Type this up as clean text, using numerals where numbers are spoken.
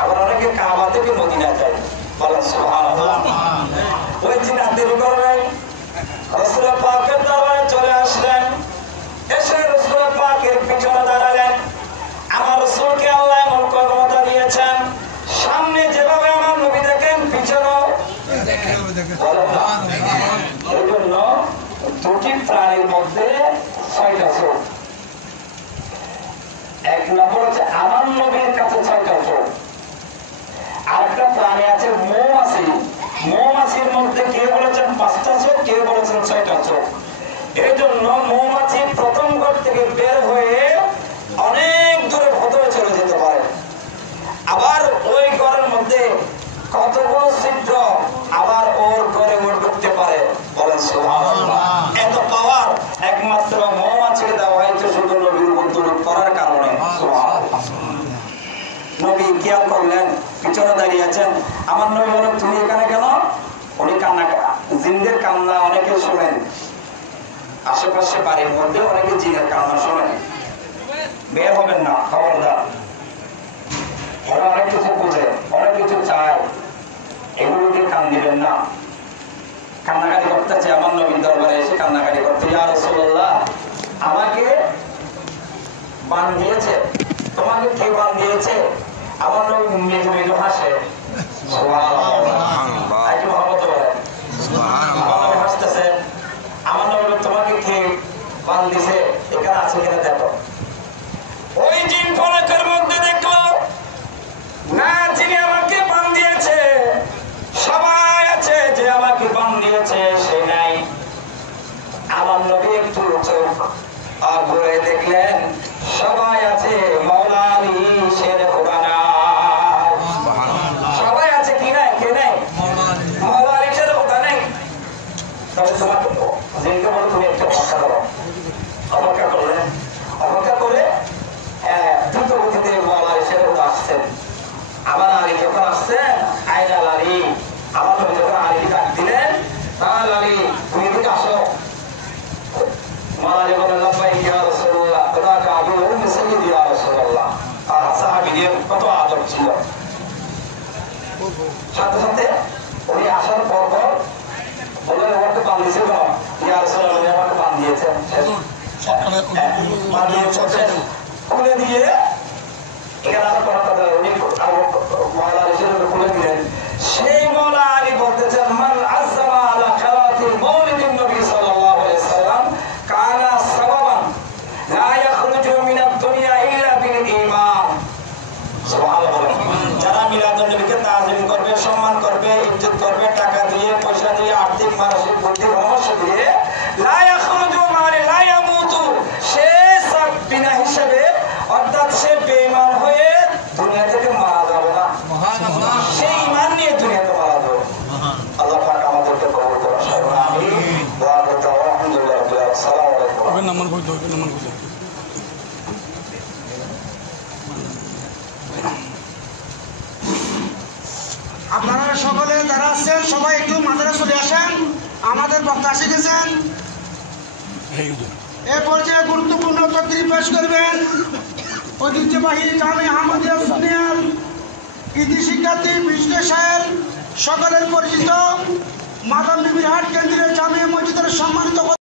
আবার অনেকে কাবা থেকে মদিনা যায়, বলেন সুবহানাল্লাহ। ওই জিনাতের উপরে রাসূল পাকের দরবারে চলে আসলেন, এসে রাসূল পাকের পিছনে দাঁড়ালেন। আমার রাসূলকে আল্লাহ এমন ক্ষমতা দিয়েছেন, সামনে যেভাবে আমার নবী দেখেন পিছনেও দেখেন। এই জন্য দুটি প্রাণীর মধ্যে ছয়টা চোখ। এক নম্বর হচ্ছে আমার নবীর কাছে ছয়টা চোখ। আরেকটা প্রাণী আছে মৌমাছি, মৌমাছির মধ্যে কেউ বলেছেন 5টা চোখ, কেউ বলেছেন 6টা চোখ। এই জন্য মৌমাছি প্রথম ঘর থেকে বের হয়ে অনেক দূরে ভেতরে চলে যেতে পারে। আবার ওই ঘরের মধ্যে কতগুলো ছিদ্র, আবার ওর ঘরে ওর ঢুকতে পারে, বলেন সুবহানাল্লাহ। এত পাওয়ার একমাত্র মৌমাছিকে দেওয়া হয়েছে শুধু নবীর উপর করার কারণে। সুবহানাল্লাহ। নবী খেয়াল করলেন, পিছনে দাঁড়িয়ে আছেন। আমার নবী বলেন, তুমি এখানে কেন? উনি কান্না, জিনদের কান্না অনেকে শোনেন, আশেপাশে বাড়ির মধ্যে অনেকে জিনের কান্না শোনেন, বের হবেন না, খবরদার। ওরা অনেক কিছু বোঝে, অনেক কিছু চায়, এগুলোকে কান দিবেন না। কান্নাকাটি করতেছে, আমার নবীর দরবারে এসে কান্নাকাটি করতে, ইয়া রাসূলুল্লাহ আমাকে বান দিয়েছে, তোমাকে কে বান দিয়েছে? আমার নবী মৃদু মৃদু হাসে, হাসতেছে। আমার নবী তোমাকে কে বান দিছে, এখানে আছে কিনা দেখো। ওই জিন ফলকের মধ্যে দেখলো না, যিনি আমাকে বান দিয়েছে সবাই আছে, যে আমাকে বান দিয়েছে সে নাই। আমার নবী একটু চোখ ঘুরে দেখলেন সবাই আছে, মাওলা আলী শের খোদা নাই। সবাই আছে, কি নাই? কে নাই? মাওলা আলী শের খোদা নাই। তবে তোমাকে জিনকে বলো তুমি একটু অপেক্ষা করো। অপেক্ষা করলেন, অপেক্ষা করে দ্রুত গতিতে মাওলা আলী শের খোদা আসছেন। আমার আলী যখন আসছেন, আইনাল আলী, আমার নবী যখন আলী ডাক দিলেন, তাহলে আলী তুমি এদিকে আসো। মাওলা আলী বলেন, লাব্বাইক ইয়া রাসূলুল্লাহ, খোদাকে আবু উম্মে সাইয়্যিদ ইয়া রাসূলুল্লাহ। আর সাহাবীদের কত আদব ছিল। সাথে সাথে উনি আসার পর বললেন, আমাকে পান দিয়েছে কেন? ইয়া রাসূলুল্লাহ আমাকে পান দিয়েছেন। খুলে দিয়ে এখানে আরো কথা উনি মাওলা আলী খুলে দিলেন। সেই মাওলা আলী বলতেছেন, মান আযযামা আলা খিরাতিল মাউলিদিন নবী সাল্লাল্লাহু আলাইহি সাল্লাম কানা সাবাবান লা ইয়াখরুজু মিনাদ দুনিয়া ইল্লা বিল ঈমান। সুবহানাল্লাহ। যারা মিলাদুন নবীকে তাজিম করবে, সম্মান করবে, ইজ্জত করবে, টাকা দিয়ে, পয়সা দিয়ে, আর্থিক মানসিক বুদ্ধি পরামর্শ দিয়ে, লা ইয়াখরুজু মানে লা ইয়ামুতু, সে সব বিনা হিসেবে, অর্থাৎ সে বেঈমান হয়ে দুনিয়া থেকে মারা যাবে না। সেই ঈমান নিয়ে দুনিয়াতে মারা যাবে। আল্লাহ পাক আমাদেরকে কবুল করুন। আমিন। ওয়া আলহামদুলিল্লাহ রাব্বিল আলামিন। আসসালামু আলাইকুম। আপনারা সকলে যারা আছেন সবাই একটু মাঝে চলে আসেন, আমাদের বক্তা শিখেছেন। এ পর্যায়ে গুরুত্বপূর্ণ তকরির পেশ করবেন ঐতিহ্যবাহী জামিয়া আহমদিয়া সুন্নিয়ার কৃতি শিক্ষার্থী বিশ্লেষণ সকলের পরিচিত মাদার নবীর হাট কেন্দ্রীয় জামিয়া মসজিদের সম্মানিত